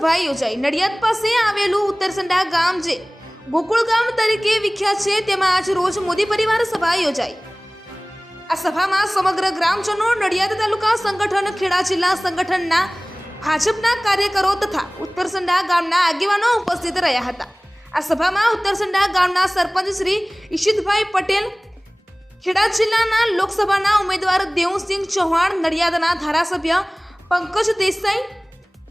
સભા યોજાઈ। નડિયાદ પાસે આવેલું ઉત્તરસંડા ગામ જે ગોકુળ ગામ તરીકે વિખ્યાત છે, તેમાં આજ રોજ મોદી પરિવાર સભા યોજાઈ। આ સભામાં સમગ્ર ગ્રામજનો, નડિયાદ તાલુકા સંગઠન, ખેડા જિલ્લા સંગઠનના ભાજપના કાર્યકરો તથા ઉત્તરસંડા ગામના આગેવાનો ઉપસ્થિત રહ્યા હતા। આ સભામાં ઉત્તરસંડા ગામના સરપંચ શ્રી ઈશિતભાઈ પટેલ, ખેડા જિલ્લાના લોકસભાના ઉમેદવાર દેવુસિંહ ચૌહાણ, નડિયાદના ધારાસભ્ય પંકજ દેસાઈ,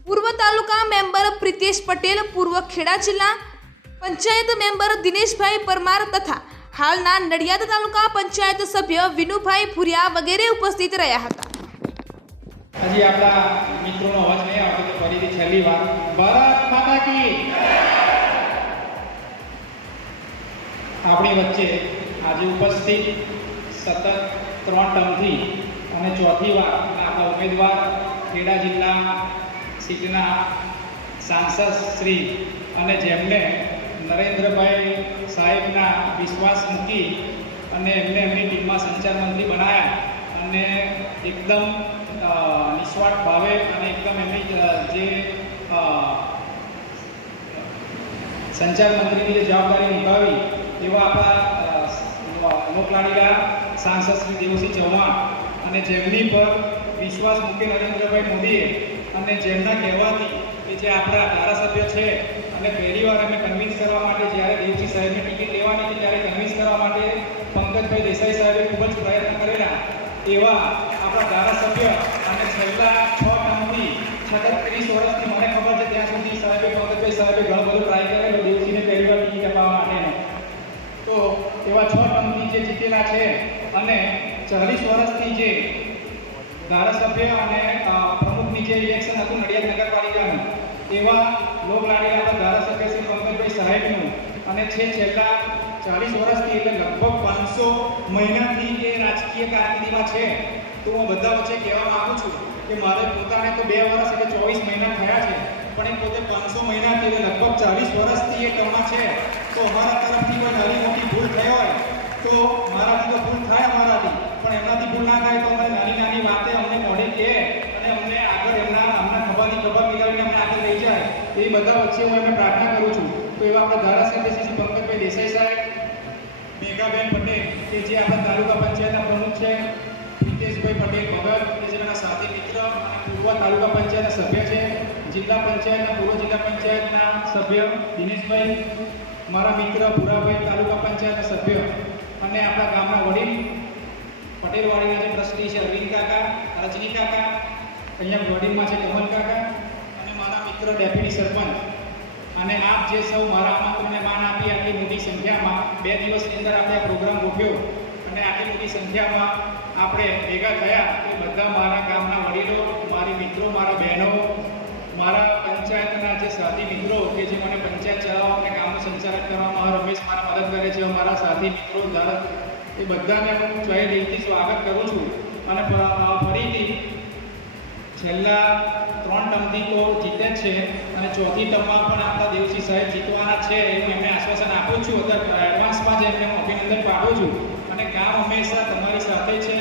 પૂર્વ તાલુકા મેમ્બર પ્રિતેશ પટેલ, પૂર્વ ખેડા જિલ્લા પંચાયત મેમ્બર દિનેશભાઈ પરમાર તથા હાલના નડિયાદ તાલુકા પંચાયત સભ્ય વિનુભાઈ ભુરિયા વગેરે ઉપસ્થિત રહ્યા હતા। હજી આપણા મિત્રોનો અવાજ નહીં આવતો તો ફરીથી છેલ્લી વાર ભારત માતા કી આપણી વચ્ચે આજે ઉપસ્થિત સતત 3 ટર્મથી અને ચોથી વાર આપણા ઉમેદવાર ખેડા જિલ્લા સીટના સાંસદ શ્રી અને જેમને નરેન્દ્રભાઈ સાહેબના વિશ્વાસ મૂકી અને એમને એમની ટીમમાં સંચાર મંત્રી બનાવ્યા અને એકદમ નિસ્વાર્થ ભાવે અને એકદમ એમની જે સંચાર મંત્રીની જે જવાબદારી નિભાવી એવા આપણા લોકલાડીલા સાંસદ શ્રી દેવુસિંહ ચૌહાણ અને જેમની પર વિશ્વાસ મૂકી નરેન્દ્રભાઈ મોદીએ અને જેમના કહેવાથી કે જે આપણા ધારાસભ્ય છે અને પહેલીવાર અમે કન્વિન્સ કરવા માટે જ્યારે દેવસિંહ સાહેબની ટિકિટ લેવાની હતી ત્યારે કન્વિન્સ કરવા માટે પંકજભાઈ દેસાઈ સાહેબે ખૂબ જ પ્રયત્ન કરેલા એવા આપણા ધારાસભ્ય અને છેલ્લા 6 ટર્મથી સતત 30 વર્ષથી મને ખબર છે ત્યાં સુધી પંકજભાઈ સાહેબે ઘણો બધો ટ્રાય કરેલો દેવસિંહને પહેલીવાર ટિકિટ અપાવવા માટેનો। તો એવા 6 ટર્મથી જે જીતેલા છે અને 40 વર્ષથી જે ધારાસભ્ય અને પ્રમુખની જે ઇલેક્શન હતું નડિયાદ નગરપાલિકાનું એવા લોકલાડીલા ધારાસભ્ય શ્રી પંકજભાઈ સાહેબનું અને છેલ્લા 40 વર્ષથી એટલે લગભગ 500 મહિનાથી એ રાજકીય કારકિર્દીમાં છે। તો હું બધા વચ્ચે કહેવા માંગુ છું કે મારે પોતાને તો 2 વર્ષ એટલે 24 મહિના થયા છે, પણ એ પોતે 500 મહિનાથી એટલે લગભગ 40 વર્ષથી એ ટર્મમાં છે। તો અમારા તરફથી કોઈ નાની મોટી ભૂલ થઈ હોય તો મારાથી તો ભૂલ થાય અમારાથી, પણ એમનાથી ભૂલ ના થાય તો અમને નાની નાની વાતે અમને મોઢે કહે અને અમને આગળ અમને ખભાની ખભા મિલાવીને અમને આગળ લઈ જાય, એ બધા વચ્ચે હું એમને પ્રાર્થના કરું છું। તો એવા આપણા ધારાસભ્ય શ્રી પંકજભાઈ દેસાઈ સાહેબ, મેઘાબેન પટેલ કે જે આપણા તાલુકા પંચાયતના પ્રમુખ છે, પ્રિતેશભાઈ પટેલ ભગત કે જે મારા સાથી મિત્ર અને પૂર્વ તાલુકા પંચાયતના સભ્ય છે, જિલ્લા પંચાયતના પૂર્વ જિલ્લા પંચાયતના સભ્ય દિનેશભાઈ, મારા મિત્ર ભુરાભાઈ તાલુકા પંચાયતના સભ્ય અને આપણા ગામના વડીલ પટેલવાડીના જે ટ્રસ્ટી છે અરવિંદ કાકા, રજની કાકા, અહીંયા વડીલમાં છે કમલ કાકા અને મારા મિત્ર ડેપ્યુટી સરપંચ અને આપ જે સૌ મારા આમંત્રણને માન આપી આટલી મોટી સંખ્યામાં 2 દિવસની અંદર આપણે આ પ્રોગ્રામ ગોઠવ્યો અને આટલી મોટી સંખ્યામાં આપણે ભેગા થયા એ બધા મારા ગામના વડીલો, મારી મિત્રો, મારા બહેનો, મારા પંચાયતના જે સાથી મિત્રો કે જે મને પંચાયત ચલાવવા અને ગામનું સંચાલન કરવામાં રમેશ મારા મદદ કરે છે, મારા સાથી મિત્રો એ બધાને હું તહે દિલથી સ્વાગત કરું છું। અને ફરીથી છેલ્લા 3 ટર્મથી તો જીતે જ છે અને ચોથી ટર્મમાં પણ આપણા દેવસિંહ સાહેબ જીતવાના છે એવું એમને આશ્વાસન આપું છું। અત્યારે એડવાન્સમાં જ એમને અભિનંદન પાઠવું છું અને ગામ હંમેશા તમારી સાથે છે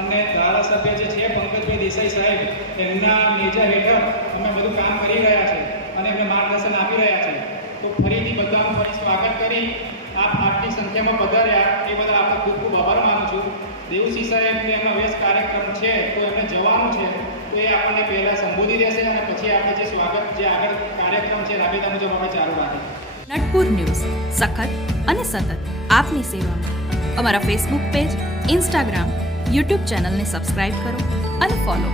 અને ધારાસભ્ય જે છે પંકજભાઈ દેસાઈ સાહેબ એમના નેજા હેઠળ અમે બધું કામ કરી રહ્યા છે અને એમને માર્ગદર્શન આપી રહ્યા છે। તો ફરીથી બધાનું ફરી સ્વાગત કરી આપ આટલી સંખ્યામાં પધાર્યા એ બદલ આપનો ખૂબ ખૂબ આભાર માનું છું। દેવસિંહ સાહેબને એમના વેશ કાર્યક્રમ છે તો એમને જવાનું છે તો એ આપણને પહેલાં સંબોધી દેશે અને પછી આપણે જે સ્વાગત જે આગળ કાર્યક્રમ છે રાબેતા મુજબ આપણે ચાલુ રાખીએ। નટપુર ન્યૂઝ સખત અને સતત આપની સેવામાં। અમારા ફેસબુક પેજ, ઇન્સ્ટાગ્રામ, યુટ્યુબ ચેનલને સબસ્ક્રાઇબ કરો અને ફોલો કરો।